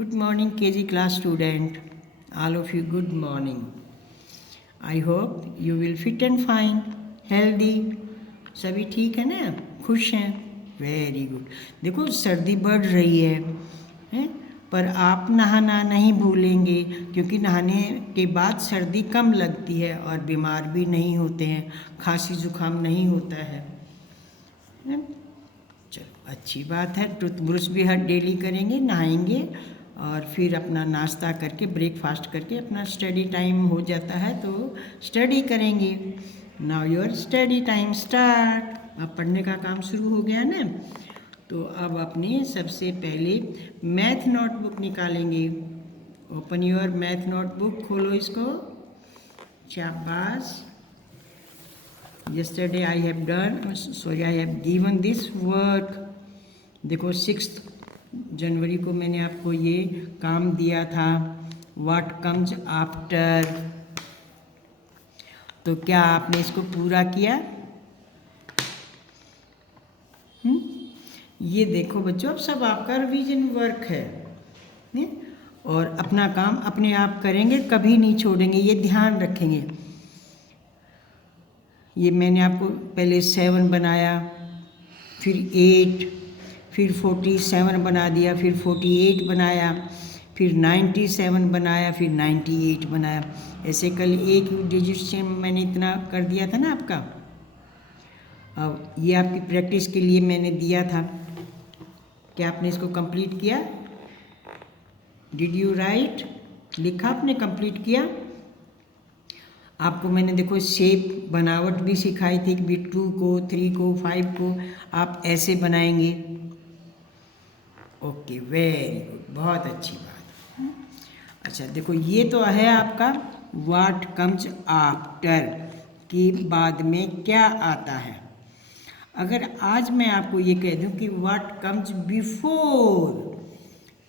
Good morning, KG class student. All of you, good morning. I hope you will fit and fine, healthy. सभी ठीक है ना, खुश हैं, वेरी गुड. देखो सर्दी बढ़ रही है पर आप नहाना नहीं भूलेंगे क्योंकि नहाने के बाद सर्दी कम लगती है और बीमार भी नहीं होते हैं, खांसी जुकाम नहीं होता है. चलो अच्छी बात है. टूथब्रश भी हर डेली करेंगे, नहाएंगे और फिर अपना नाश्ता करके ब्रेकफास्ट करके अपना स्टडी टाइम हो जाता है तो स्टडी करेंगे. Now your study time start. अब पढ़ने का काम शुरू हो गया ना, तो अब अपनी सबसे पहले मैथ नोटबुक निकालेंगे. ओपन योर मैथ नोटबुक, खोलो इसको. शाबाश. Yesterday I have given this work. देखो 6 जनवरी को मैंने आपको ये काम दिया था. What comes after? तो क्या आपने इसको पूरा किया? ये देखो बच्चों, अब सब आपका रिवीजन वर्क है और अपना काम अपने आप करेंगे, कभी नहीं छोड़ेंगे, ये ध्यान रखेंगे. ये मैंने आपको पहले 7 बनाया, फिर 8, फिर 47 बना दिया, फिर 48 बनाया, फिर 97 बनाया, फिर 98 बनाया. ऐसे कल एक डिजिट से मैंने इतना कर दिया था ना आपका. अब ये आपकी प्रैक्टिस के लिए मैंने दिया था. क्या आपने इसको कंप्लीट किया? Did you right? लिखा आपने, कंप्लीट किया? आपको मैंने देखो शेप बनावट भी सिखाई थी कि 2 को 3 को 5 को आप ऐसे बनाएंगे. ओके, वेरी गुड, बहुत अच्छी बात. अच्छा देखो, ये तो है आपका व्हाट कम्स आफ्टर, कि बाद में क्या आता है. अगर आज मैं आपको ये कह दूं कि व्हाट कम्स बिफोर,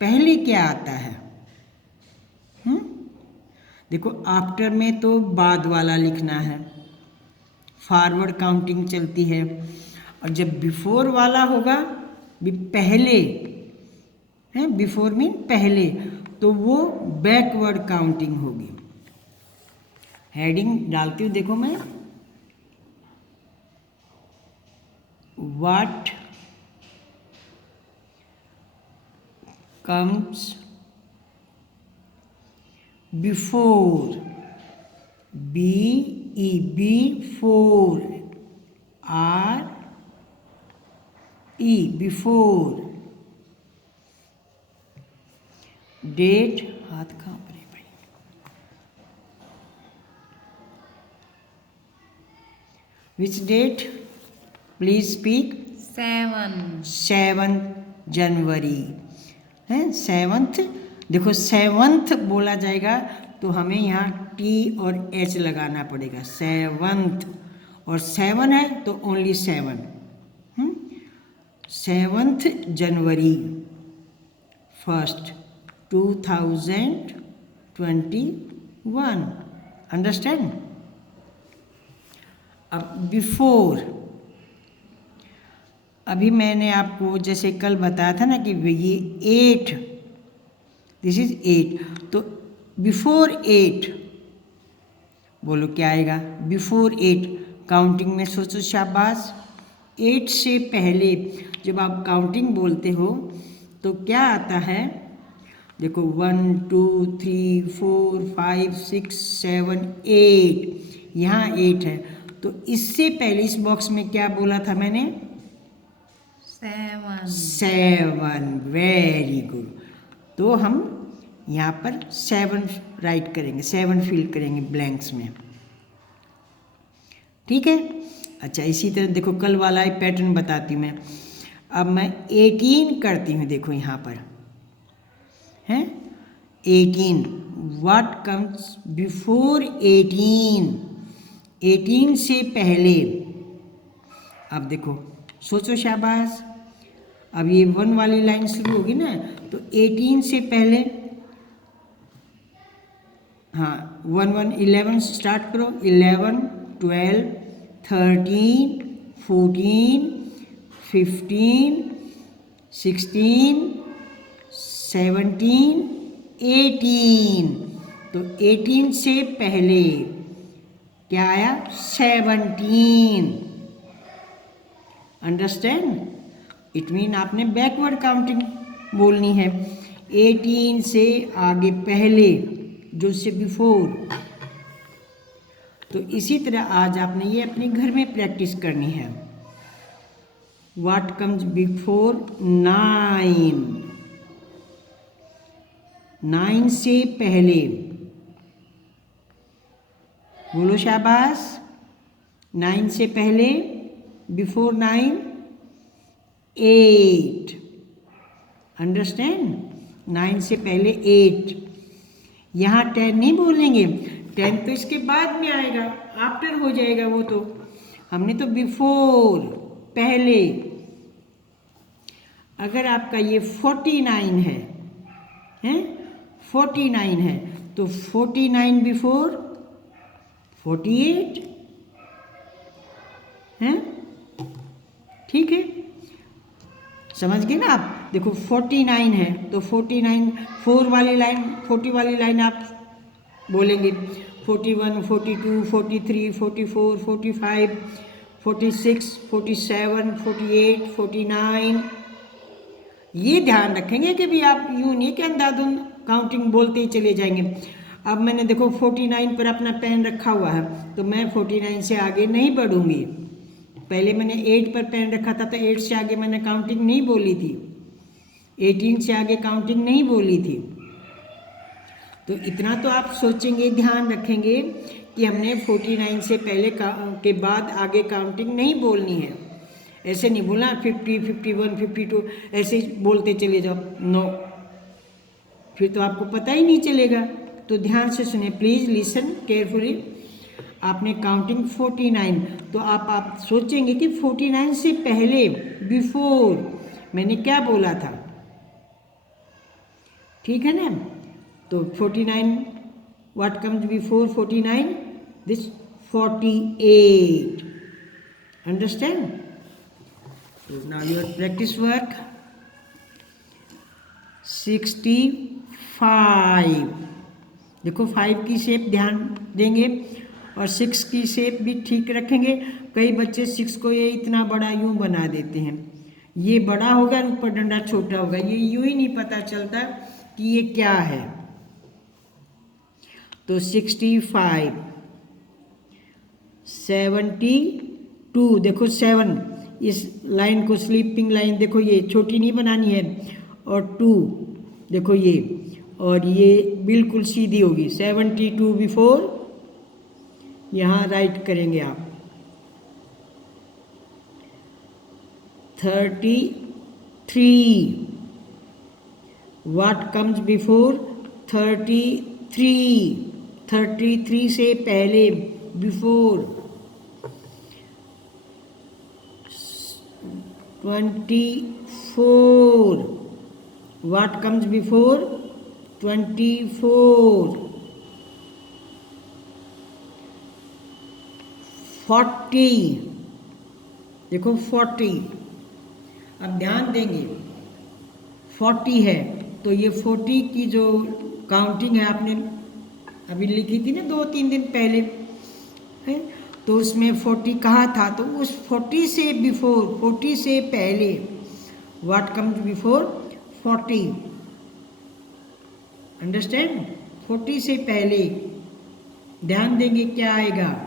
पहले क्या आता है. देखो आफ्टर में तो बाद वाला लिखना है, फॉरवर्ड काउंटिंग चलती है. और जब बिफोर वाला होगा, पहले है, बिफोर मीन पहले, तो वो बैकवर्ड काउंटिंग होगी. हेडिंग डालती हूँ देखो मैं. What comes before, before, before. Date, हाथ कहाँ पर है भाई. Which date? Please speak. 7 जनवरी है. 7th. देखो 7th बोला जाएगा तो हमें यहाँ T और H लगाना पड़ेगा. 7th, और 7 है तो ओनली 7. 7th जनवरी 1st 2021. अंडरस्टैंड. अब बिफोर, अभी मैंने आपको जैसे कल बताया था ना कि ये 8, दिस इज 8, तो बिफोर 8 बोलो क्या आएगा. बिफोर 8 काउंटिंग में सोचो. शाबाश. 8 से पहले जब आप काउंटिंग बोलते हो तो क्या आता है. देखो 1 2 3 4 5 6 7 8, यहाँ 8 है. तो इससे पहले इस बॉक्स में क्या बोला था मैंने? 7. Very good. तो हम यहाँ पर 7 राइट करेंगे, 7 फिल करेंगे ब्लैंक्स में. ठीक है. अच्छा, इसी तरह देखो कल वाला एक पैटर्न बताती हूँ मैं. अब मैं 18 करती हूँ. देखो यहाँ पर है 18. व्हाट कम्स बिफोर 18, 18 से पहले. अब देखो सोचो. शाबाश. अब ये 1 वाली लाइन शुरू होगी ना, तो 18 से पहले, हाँ 1 1 11 स्टार्ट करो. 11 12 13 14 15 16 17, 18। तो 18 से पहले क्या आया? 17। अंडरस्टैंड? इट मीन आपने बैकवर्ड काउंटिंग बोलनी है। 18 से आगे पहले, जो से बिफोर। तो इसी तरह आज आपने ये अपने घर में प्रैक्टिस करनी है। What comes before 9? 9 से पहले बोलो शाबाश। 9 से पहले, बिफोर 9, 8। अंडरस्टैंड? 9 से पहले 8। यहाँ 10 नहीं बोलेंगे, 10 तो इसके बाद में आएगा, आफ्टर हो जाएगा वो तो। हमने तो बिफोर, पहले। अगर आपका ये 49 है, हैं 49 है, तो 49 बिफोर 48 हैं। ठीक है, समझ गए ना आप? देखो 49 है तो 49 4 वाली लाइन, 40 वाली लाइन आप बोलेंगे। 41, 42, 43, 44, 45, 46, 47, 48, 49। ये ध्यान रखेंगे कि भी आप यूं नहीं कि अंधाधुन काउंटिंग बोलते ही चले जाएंगे। अब मैंने देखो 49 पर अपना पेन रखा हुआ है, तो मैं 49 से आगे नहीं बढ़ूंगी। पहले मैंने 8 पर पेन रखा था, तो 8 से आगे मैंने काउंटिंग नहीं बोली थी, 18 से आगे काउंटिंग नहीं बोली थी। तो इतना तो आप सोचेंगे, ध्यान रखेंगे कि हमने 49 से पहले के बाद आगे काउंटिंग नहीं बोलनी है। ऐसे नहीं बोलना 50, 51, 52 ऐसे ही बोलते चले जाओ, नो, फिर तो आपको पता ही नहीं चलेगा। तो ध्यान से सुने, प्लीज़ लिसन केयरफुली। आपने काउंटिंग 49, तो आप सोचेंगे कि 49 से पहले, बिफोर, मैंने क्या बोला था। ठीक है ना? तो 49, what comes before 49? This 48। Understand? तो नाउ योर प्रैक्टिस वर्क। 65, देखो 5 की शेप ध्यान देंगे और 6 की शेप भी ठीक रखेंगे। कई बच्चे 6 को ये इतना बड़ा यूं बना देते हैं, ये बड़ा होगा ऊपर डंडा छोटा होगा, ये यूं ही नहीं पता चलता कि ये क्या है। तो 65, 72, देखो 7, इस लाइन को स्लीपिंग लाइन देखो, ये छोटी नहीं बनानी है, और 2 देखो ये, और ये बिल्कुल सीधी होगी। 72 बिफोर, यहाँ राइट करेंगे आप। 33, व्हाट कम्स बिफोर 33? 33 से पहले, बिफोर। 24, what comes before 24? 40, देखो 40। अब ध्यान देंगे 40 है, तो ये 40 की जो काउंटिंग है आपने अभी लिखी थी ना 2-3 दिन पहले, है तो उसमें 40 कहा था, तो उस 40 से बिफोर, 40 से पहले, व्हाट कम्स बिफोर 40? अंडरस्टैंड? 40 से पहले ध्यान देंगे क्या आएगा।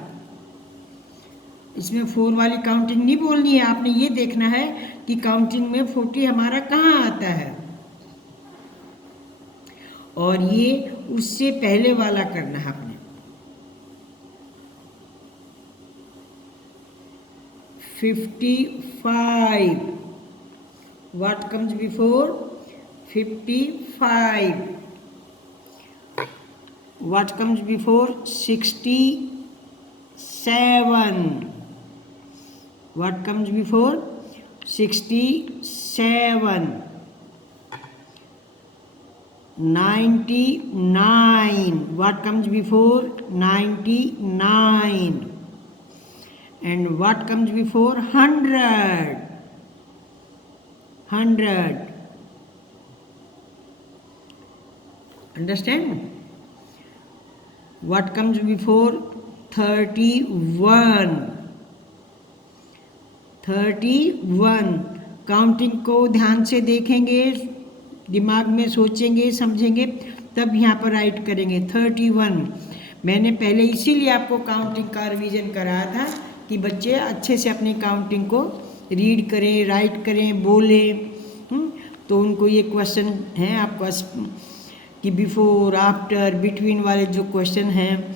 इसमें 4 वाली काउंटिंग नहीं बोलनी है, आपने ये देखना है कि काउंटिंग में 40 हमारा कहाँ आता है, और ये उससे पहले वाला करना है आपने। 55, what comes before 55? What comes before 67? What comes before 67? 99, what comes before 99? And what comes before 100? 100. Understand? What comes before 31? 31 counting को ध्यान से देखेंगे, दिमाग में सोचेंगे, समझेंगे, तब यहाँ पर राइट करेंगे 31। मैंने पहले इसीलिए आपको काउंटिंग का रिवीजन कराया था कि बच्चे अच्छे से अपनी काउंटिंग को रीड करें, राइट करें, बोलें। तो उनको ये क्वेश्चन हैं आपको कि बिफोर, आफ्टर, बिटवीन वाले जो क्वेश्चन हैं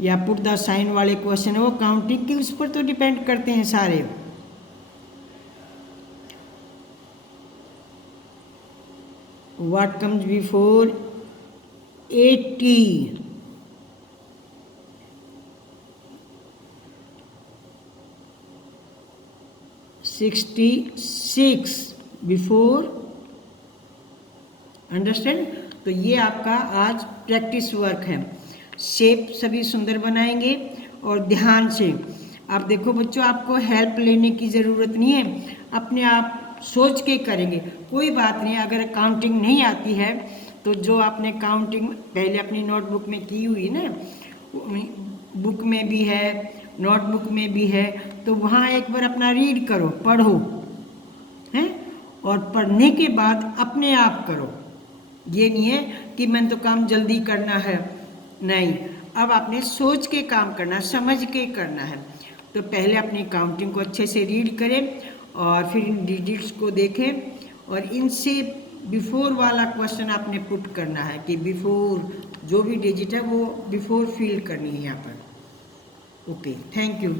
या पुट द साइन वाले क्वेश्चन है, वो काउंटिंग के उस पर तो डिपेंड करते हैं सारे। What comes before 80? 66 before, understand? तो ये आपका आज प्रैक्टिस वर्क है। शेप सभी सुंदर बनाएंगे और ध्यान से। आप देखो बच्चों, आपको हेल्प लेने की ज़रूरत नहीं है, अपने आप सोच के करेंगे, कोई बात नहीं। अगर काउंटिंग नहीं आती है तो जो आपने काउंटिंग पहले अपनी नोटबुक में की हुई ना, बुक में भी है, नोटबुक में भी है, तो वहाँ एक बार अपना रीड करो, पढ़ो, हैं, और पढ़ने के बाद अपने आप करो। ये नहीं है कि मैंने तो काम जल्दी करना है, नहीं, अब आपने सोच के काम करना, समझ के करना है। तो पहले अपनी काउंटिंग को अच्छे से रीड करें और फिर इन डिजिट्स को देखें और इनसे बिफोर वाला क्वेश्चन आपने पुट करना है कि बिफोर जो भी डिजिट है वो बिफोर फिल करनी है यहाँ पर। Okay, thank you.